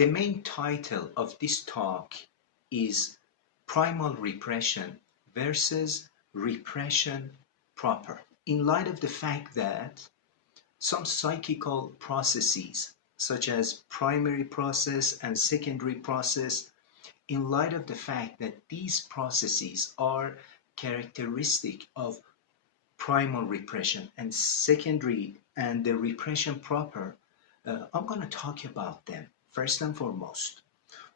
The main title of this talk is Primal Repression versus Repression Proper. In light of the fact that some psychical processes, such as primary process and secondary process, in light of the fact that these processes are characteristic of primal repression and secondary and the repression proper, I'm going to talk about them first and foremost.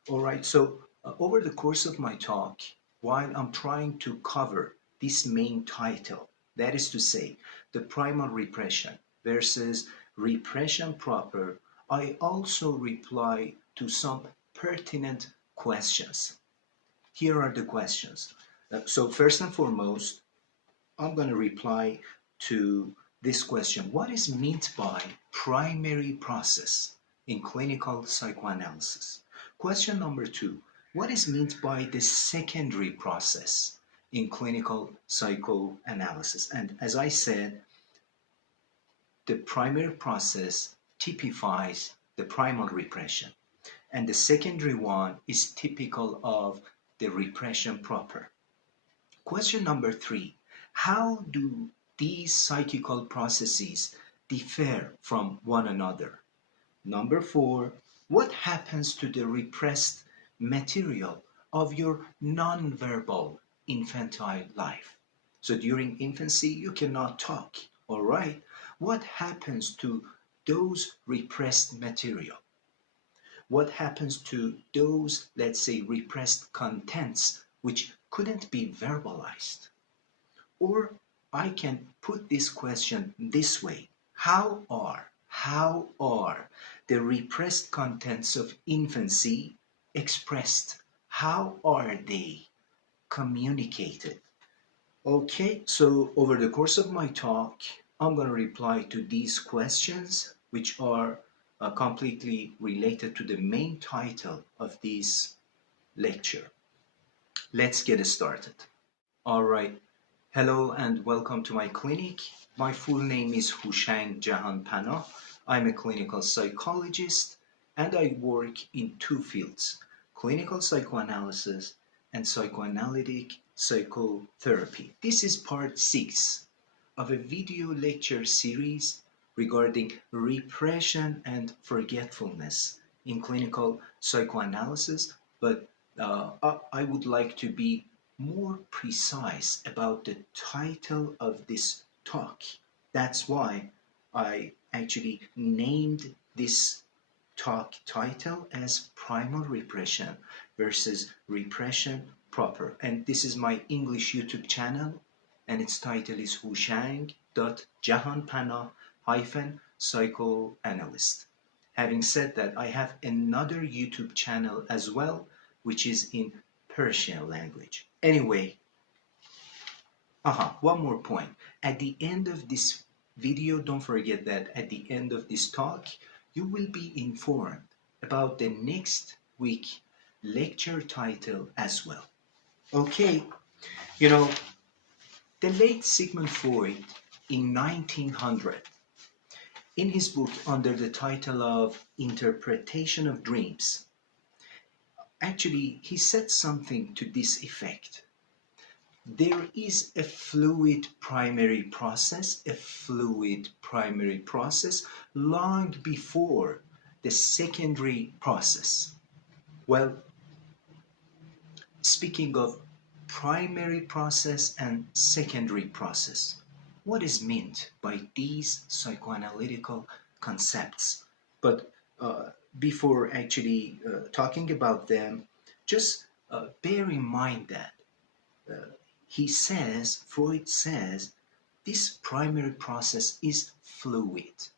All right, so over the course of my talk, while I'm trying to cover this main title, that is to say, the primal repression versus repression proper, I also reply to some pertinent questions. Here are the questions. So first and foremost, I'm going to reply to this question. What is meant by primary process in clinical psychoanalysis? Question number 2. What is meant by the secondary process in clinical psychoanalysis? And as I said, the primary process typifies the primal repression, and the secondary one is typical of the repression proper. Question number 3. How do these psychical processes differ from one another? Number 4. What happens to the repressed material of your non-verbal infantile life? So during infancy, you cannot talk, all right? What happens to those repressed material? What happens to those, let's say, repressed contents which couldn't be verbalized? Or I can put this question this way. How are the repressed contents of infancy expressed? How are they communicated? Okay, so over the course of my talk, I'm going to reply to these questions, which are completely related to the main title of this lecture. Let's get started. All right. Hello and welcome to my clinic. My full name is Hooshang.Jahanpanah. I'm a clinical psychologist and I work in 2 fields, clinical psychoanalysis and psychoanalytic psychotherapy. This is part 6 of a video lecture series regarding repression and forgetfulness in clinical psychoanalysis, but I would like to be more precise about the title of this talk. That's why I actually named this talk title as Primal Repression versus Repression Proper. And this is my English YouTube channel, and its title is Hooshang.Jahanpanah-Psychoanalyst. Having said that, I have another YouTube channel as well, which is in Persian language. Anyway, one more point. At the end of this video, don't forget that at the end of this talk, you will be informed about the next week lecture title as well. Okay, you know, the late Sigmund Freud in 1900, in his book under the title of Interpretation of Dreams, actually, he said something to this effect. There is a fluid primary process long before the secondary process. Well, speaking of primary process and secondary process, what is meant by these psychoanalytical concepts? But before actually talking about them, just bear in mind that Freud says, this primary process is fluid.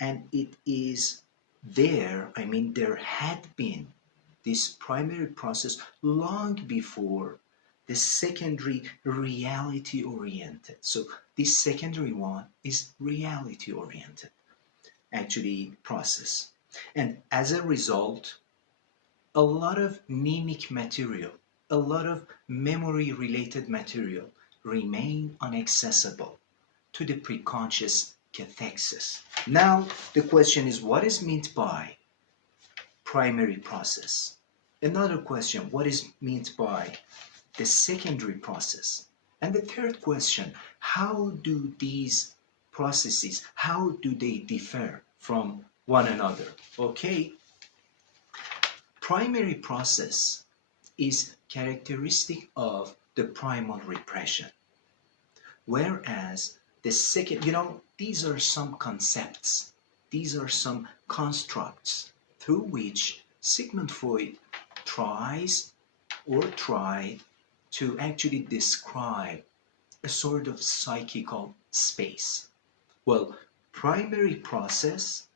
And it is there had been this primary process long before the secondary reality-oriented. So this secondary one is reality-oriented, actually, process. And as a result, a lot of mnemic material, a lot of memory-related material remain inaccessible to the preconscious cathexis. Now, the question is, what is meant by primary process. Another question, what is meant by the secondary process? And the third question, how do these processes, how do they differ from one another? Okay, primary process is characteristic of the primal repression, whereas the second, these are some concepts, these are some constructs through which Sigmund Freud tried to actually describe a sort of psychical space. Well, primary process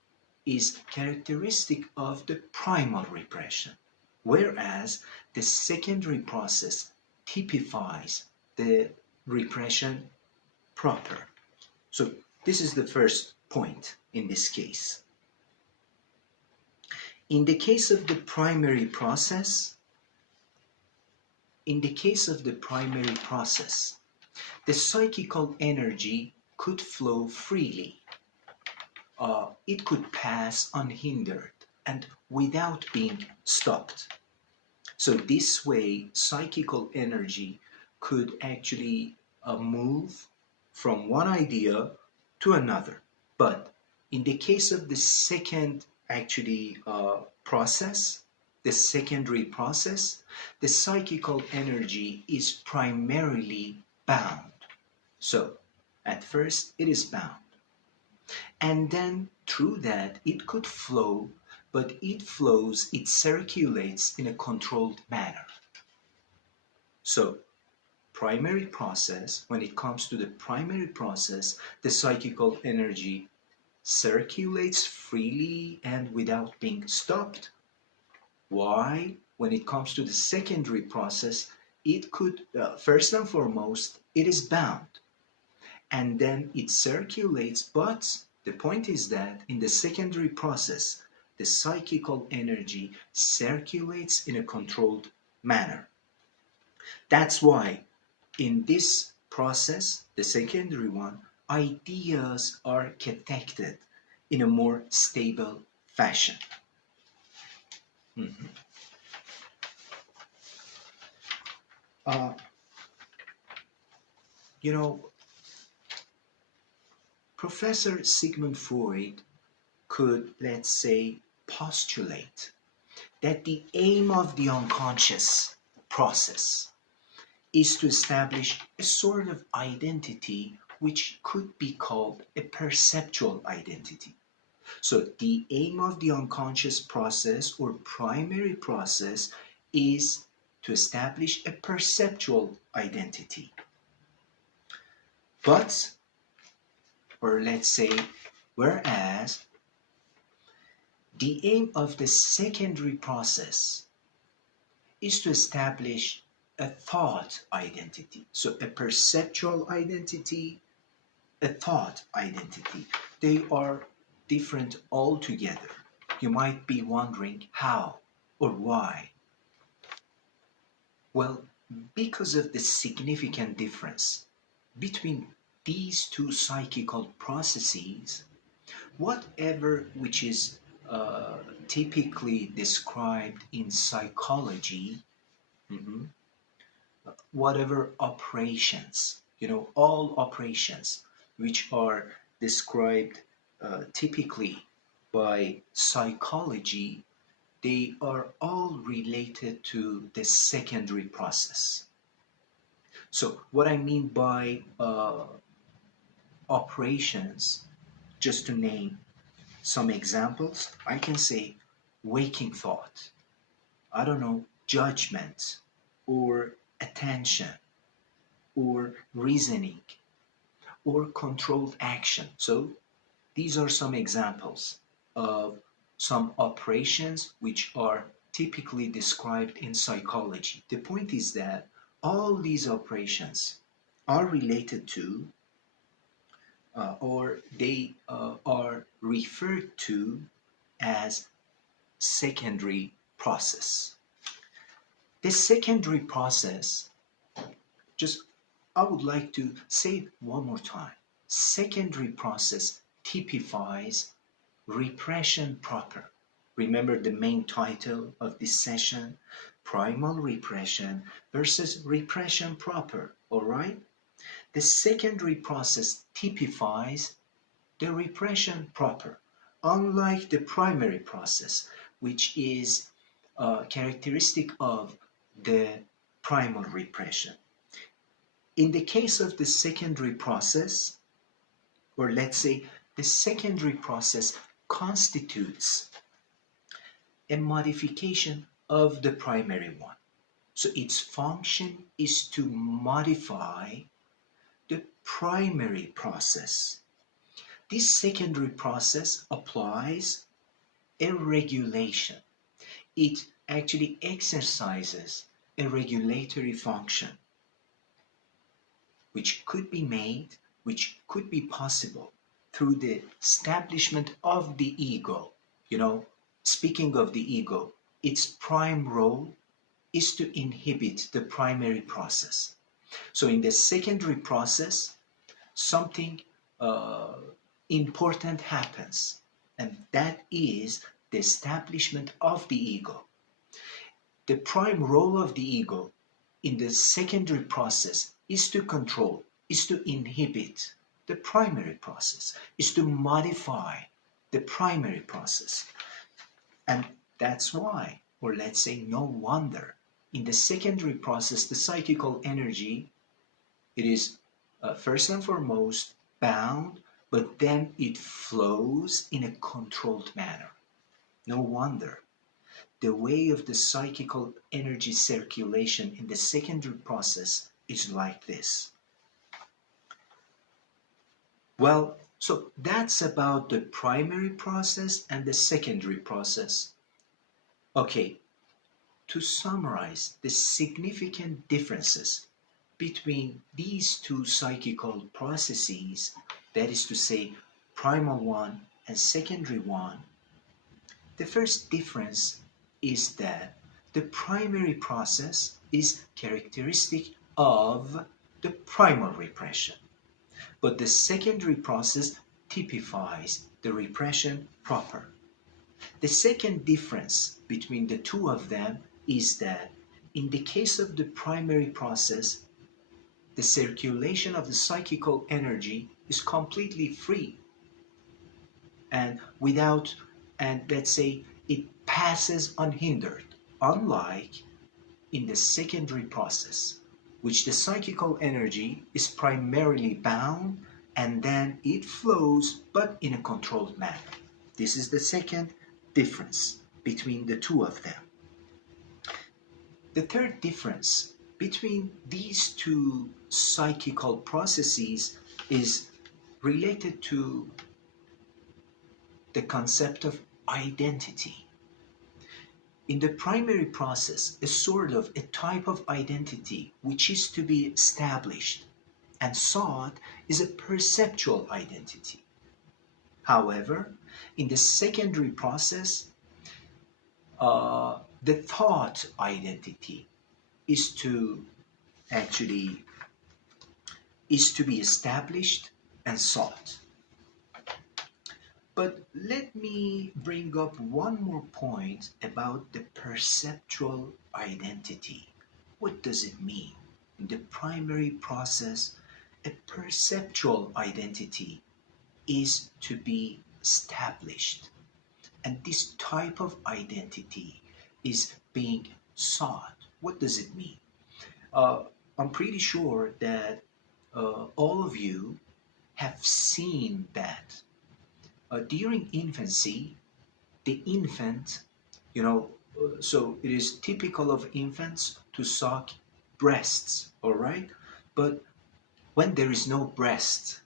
is characteristic of the primal repression, whereas the secondary process typifies the repression proper. So this is the first point in this case. In the case of the primary process, the psychical energy could flow freely. It could pass unhindered and without being stopped. So this way, psychical energy could actually move from one idea to another. But in the case of the second process, the secondary process, the psychical energy is primarily bound. So at first it is bound. And then through that it could flow, but it circulates in a controlled manner. So primary process, when it comes to the primary process, the psychical energy circulates freely and without being stopped. Why? When it comes to the secondary process, it could, first and foremost, it is bound. And then it circulates, but the point is that in the secondary process, the psychical energy circulates in a controlled manner. That's why in this process, the secondary one, ideas are connected in a more stable fashion. Mm-hmm. Professor Sigmund Freud could, let's say, postulate that the aim of the unconscious process is to establish a sort of identity which could be called a perceptual identity. So the aim of the unconscious process or primary process is to establish a perceptual identity. But, or let's say, whereas the aim of the secondary process is to establish a thought identity. So a perceptual identity, a thought identity, they are different altogether. You might be wondering how or why. Well, because of the significant difference between these two psychical processes, whatever which is typically described in psychology, whatever operations, all operations which are described typically by psychology, they are all related to the secondary process. So what I mean by operations, just to name some examples, I can say waking thought, I don't know, judgment, or attention, or reasoning, or controlled action. So these are some examples of some operations which are typically described in psychology. The point is that all these operations are related to or they are referred to as secondary process. The secondary process, just I would like to say it one more time. Secondary process typifies repression proper. Remember the main title of this session? Primal repression versus repression proper, all right? The secondary process typifies the repression proper, unlike the primary process, which is characteristic of the primal repression. In the case of the secondary process, or let's say the secondary process constitutes a modification of the primary one. So its function is to modify the primary process. This secondary process applies a regulation. It actually exercises a regulatory function, which could be made, which could be possible through the establishment of the ego. You know, speaking of the ego, its prime role is to inhibit the primary process. So in the secondary process, something uh, important happens, and that is the establishment of the ego. The prime role of the ego in the secondary process is to control, is to inhibit the primary process, is to modify the primary process. And that's why, or let's say no wonder, in the secondary process, the psychical energy, it is first and foremost bound, but then it flows in a controlled manner. No wonder the way of the psychical energy circulation in the secondary process is like this. Well, so that's about the primary process and the secondary process. Okay, to summarize the significant differences between these two psychical processes, that is to say, primal one and secondary one, the first difference is that the primary process is characteristic of the primal repression, but the secondary process typifies the repression proper. The second difference between the two of them is that in the case of the primary process, the circulation of the psychical energy is completely free and without, and let's say it passes unhindered, unlike in the secondary process, which the psychical energy is primarily bound and then it flows but in a controlled manner. This is the second difference between the two of them. The third difference between these two psychical processes is related to the concept of identity. In the primary process, a type of identity which is to be established and sought is a perceptual identity. However, in the secondary process, the thought identity is to actually is to be established and sought. But let me bring up one more point about the perceptual identity. What does it mean? In the primary process, a perceptual identity is to be established. And this type of identity is being sought. What does it mean? I'm pretty sure that all of you have seen that during infancy, the infant, so it is typical of infants to suck breasts, all right? But when there is no breast,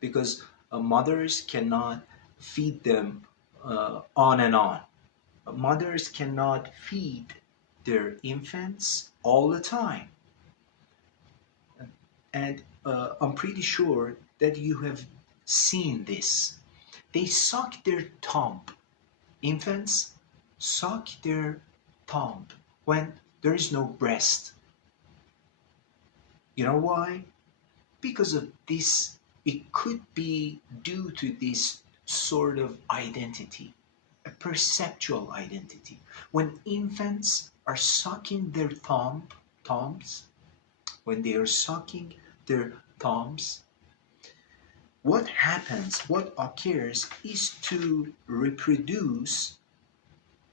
because mothers cannot feed them on and on. Mothers cannot feed their infants all the time. And I'm pretty sure that you have seen this. They suck their thumb. Infants suck their thumb when there is no breast. You know why? Because of this, it could be due to this sort of identity, a a perceptual identity. When infants are sucking their thumbs, when they are sucking their thumbs, what happens, what occurs is to reproduce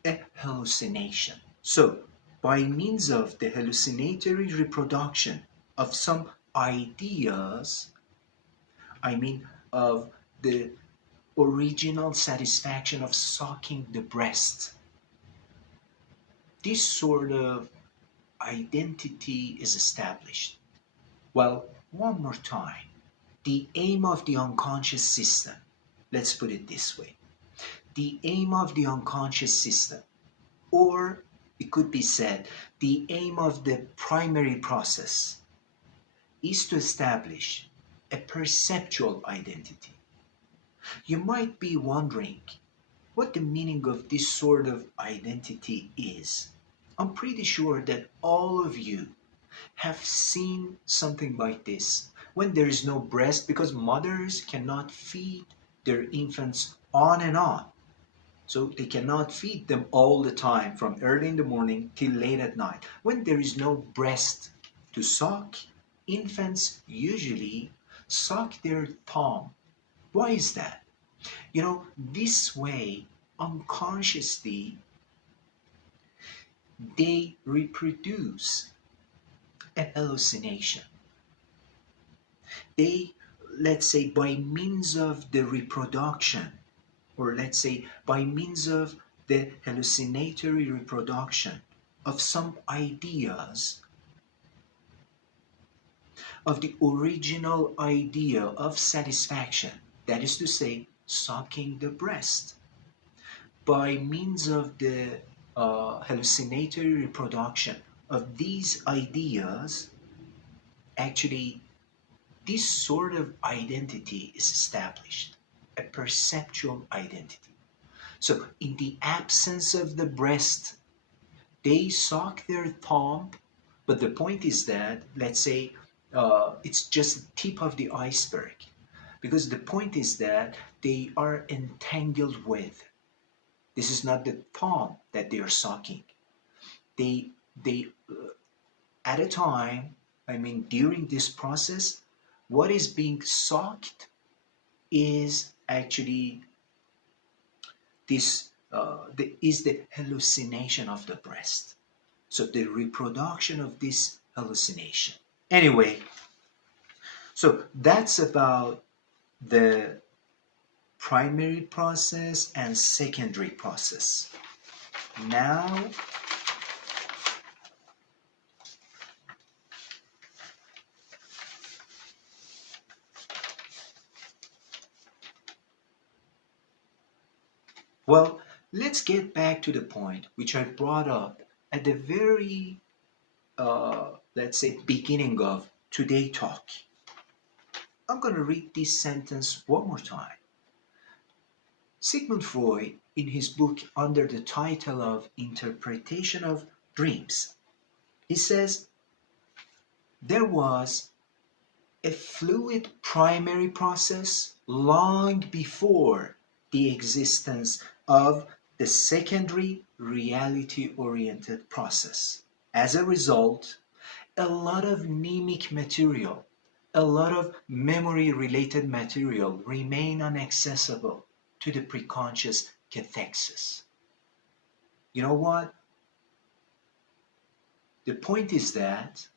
a hallucination. So, by means of the hallucinatory reproduction of some ideas, I mean of the original satisfaction of sucking the breast, this sort of identity is established. Well, one more time. The aim of the unconscious system, let's put it this way. The aim of the unconscious system, or it could be said, the aim of the primary process, is to establish a perceptual identity. You might be wondering what the meaning of this sort of identity is. I'm pretty sure that all of you have seen something like this when there is no breast because mothers cannot feed their infants on and on. So they cannot feed them all the time from early in the morning till late at night. When there is no breast to suck, infants usually suck their thumb. Why is that? This way, unconsciously, they reproduce an hallucination. They, let's say, by means of the reproduction, or let's say by means of the hallucinatory reproduction of some ideas, of the original idea of satisfaction, that is to say, sucking the breast, by means of the hallucinatory reproduction of these ideas, actually, this sort of identity is established, a perceptual identity. So, in the absence of the breast, they suck their thumb, but the point is that, let's say, it's just the tip of the iceberg, because the point is that they are entangled with. This is not the thumb that they are sucking. They at a time, I mean, during this process, what is being sucked is actually the hallucination of the breast. So the reproduction of this hallucination. Anyway, so that's about the primary process and secondary process. Now, well, let's get back to the point which I brought up at the very, let's say, beginning of today's talk. I'm going to read this sentence one more time. Sigmund Freud, in his book under the title of Interpretation of Dreams, he says, there was a fluid primary process long before the existence of the secondary reality-oriented process. As a result, a lot of mnemic material, a lot of memory-related material remain inaccessible to the preconscious cathexis. You know what? The point is that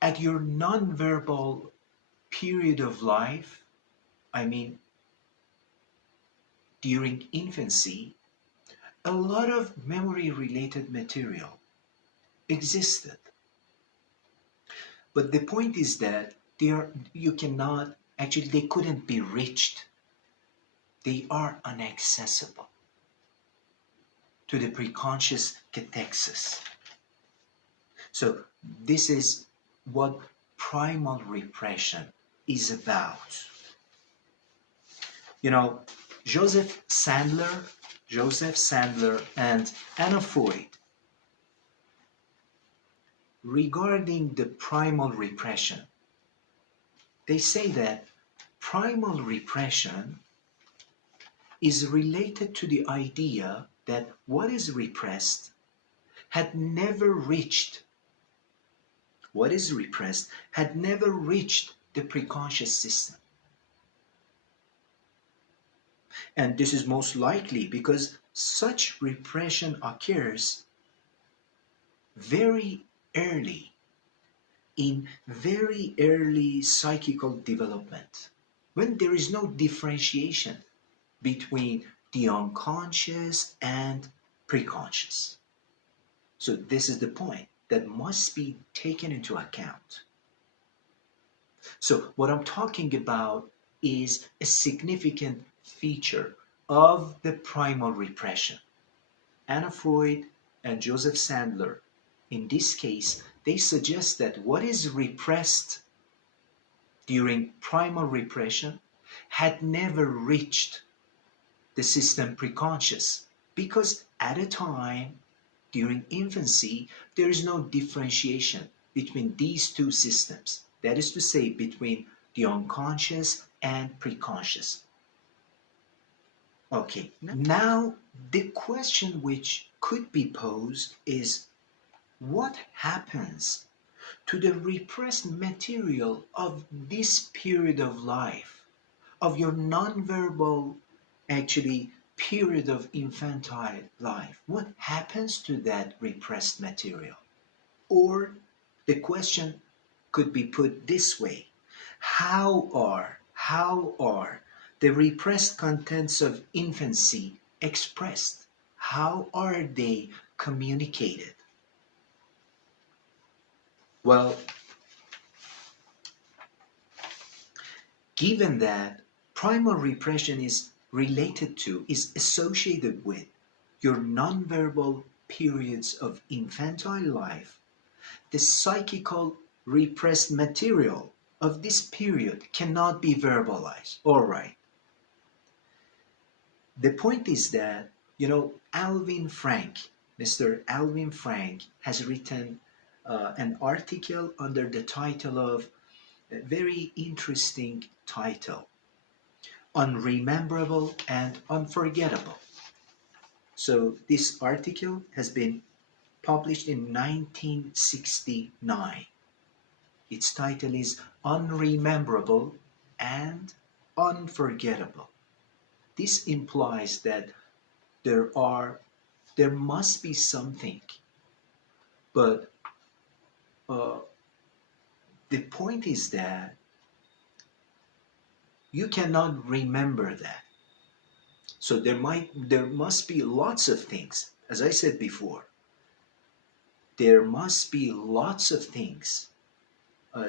at your nonverbal period of life, I mean, during infancy, a lot of memory-related material existed. But the point is that you cannot, actually they couldn't be reached. They are inaccessible to the preconscious cathexis. So this is what primal repression is about. Joseph Sandler and Anna Freud, regarding the primal repression, they say that primal repression is related to the idea that what is repressed had never reached, what is repressed had never reached the preconscious system. And this is most likely because such repression occurs very early, in very early psychical development, when there is no differentiation between the unconscious and preconscious. So this is the point that must be taken into account. So what I'm talking about is a significant feature of the primal repression. Anna Freud and Joseph Sandler, in this case, they suggest that what is repressed during primal repression had never reached the system preconscious, because at a time during infancy there is no differentiation between these two systems, that is to say, between the unconscious and preconscious. Okay, now the question which could be posed is, what happens to the repressed material of this period of life, of your nonverbal, actually, period of infantile life? What happens to that repressed material? Or the question could be put this way: how are the repressed contents of infancy expressed? How are they communicated? Well, given that primal repression is related to, is associated with your nonverbal periods of infantile life, the psychical repressed material of this period cannot be verbalized. All right. The point is that, Alvin Frank, Mr. Alvin Frank, has written an article under the title of, a very interesting title, Unrememberable and Unforgettable. So this article has been published in 1969. Its title is Unrememberable and Unforgettable. This implies that there must be something, but the point is that you cannot remember that. So there must be lots of things. As I said before, there must be lots of things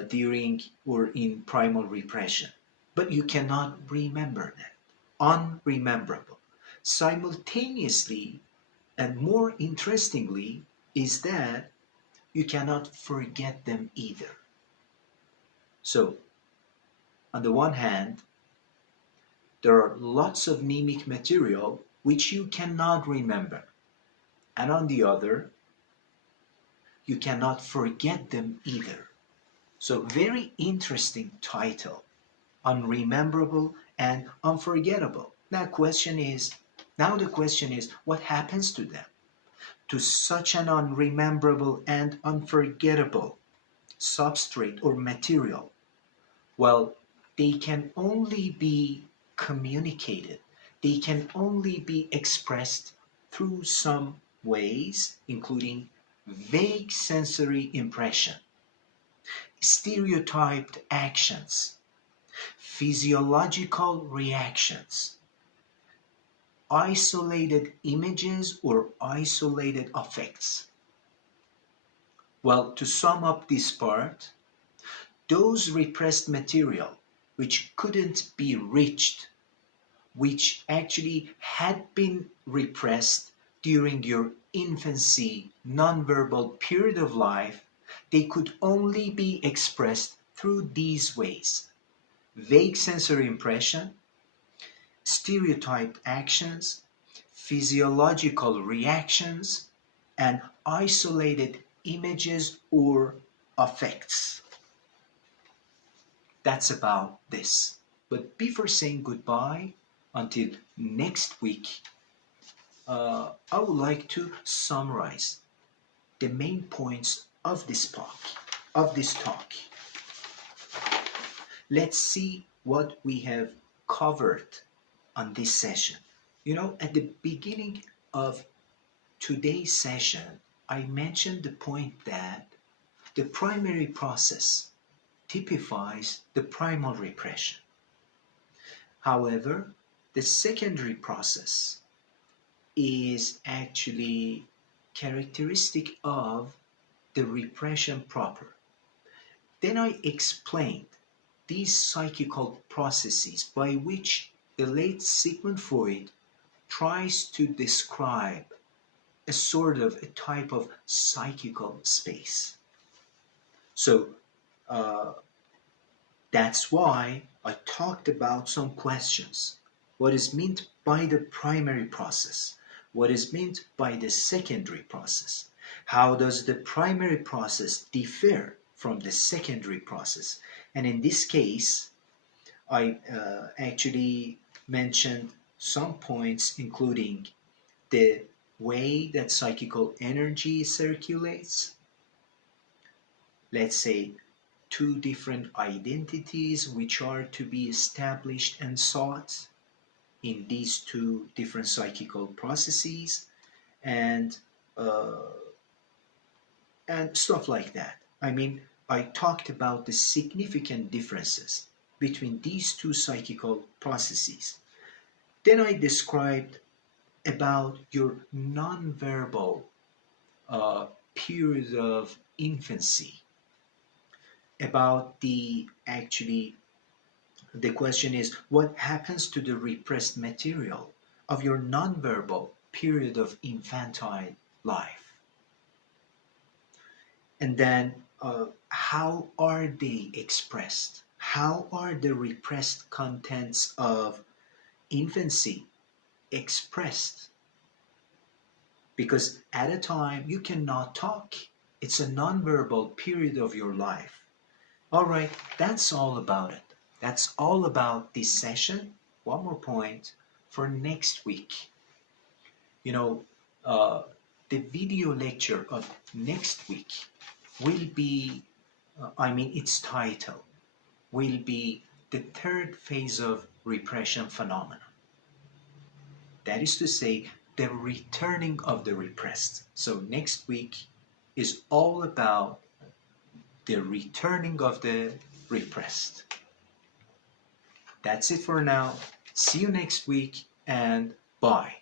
during or in primal repression, but you cannot remember that. Unrememberable. Simultaneously, and more interestingly, is that you cannot forget them either. So, on the one hand, there are lots of mnemic material which you cannot remember, and on the other, you cannot forget them either. So, very interesting title, Unrememberable and Unforgettable. Now the question is, what happens to them? To such an unrememberable and unforgettable substrate or material? Well, they can only be communicated. They can only be expressed through some ways, including vague sensory impression, stereotyped actions, physiological reactions, isolated images or isolated affects. Well, to sum up this part, those repressed material which couldn't be reached, which actually had been repressed during your infancy nonverbal period of life, they could only be expressed through these ways: vague sensory impression, stereotyped actions, physiological reactions, and isolated images or affects. That's about this. But before saying goodbye until next week, I would like to summarize the main points of this talk. Let's see what we have covered on this session. At the beginning of today's session, I mentioned the point that the primary process typifies the primal repression. However, the secondary process is actually characteristic of the repression proper. Then I explained these psychical processes by which the late Sigmund Freud tries to describe a sort of a type of psychical space. So that's why I talked about some questions. What is meant by the primary process? What is meant by the secondary process? How does the primary process differ from the secondary process? And in this case, I actually mentioned some points, including the way that psychical energy circulates. Let's say two different identities which are to be established and sought in these two different psychical processes, and stuff like that. I mean, I talked about the significant differences between these two psychical processes. Then I described about your nonverbal period of infancy, about the question is what happens to the repressed material of your nonverbal period of infantile life, and then how are they expressed, how are the repressed contents of infancy expressed, because at a time you cannot talk, it's a nonverbal period of your life. All right, that's all about it. That's all about this session. One more point for next week. The video lecture of next week will be, its title will be the third phase of repression phenomena. That is to say, the returning of the repressed. So next week is all about the returning of the repressed. That's it for now. See you next week, and bye.